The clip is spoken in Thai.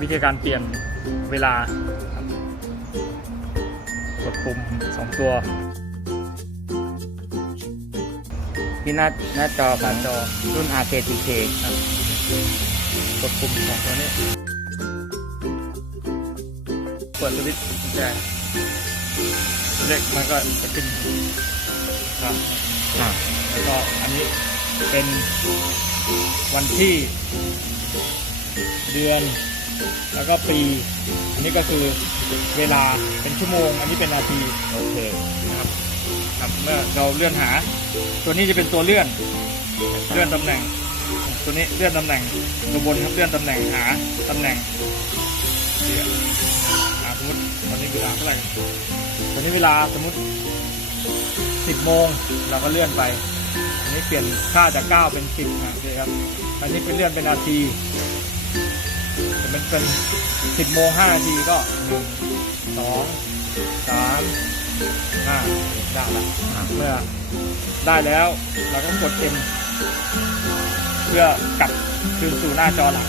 วิธีการเปลี่ยนเวลากดปุ่มสองตัวที่หน้าหน้าจอครับจอรุ่น RKTK ครับกดปุ่มสองตัวนี้เปิดสวิตช์แจเล็กมันก็จะขึ้นครับแล้วก็อันนี้เป็นวันที่เดือน แล้วก็ปี อันนี้ก็คือเวลาเป็นชั่วโมง อันนี้เป็นนาทีโอเคนะครับครับเมื่อเราเลื่อนหา ตัวนี้จะเป็นตัวเลื่อน เลื่อนตำแหน่ง ตัวนี้เลื่อนตำแหน่งตัวบนครับเลื่อนตำแหน่งหาตำแหน่งเดี๋ยวอ่าสมมติวันนี้เวลาเท่าไหร่ตอนนี้เวลาสมมติ10โมงเราก็เลื่อนไป อันนี้เปลี่ยนค่าจาก9เป็น10นะโอเคครับ อันนี้เป็นเลื่อนเป็นนาที จะเป็นเป็น10โมง5นาทีก็1 2 3 5ได้ละอ่าเมื่อได้แล้วเราก็กด M เพื่อกลับคืนสู่หน้าจอหลัก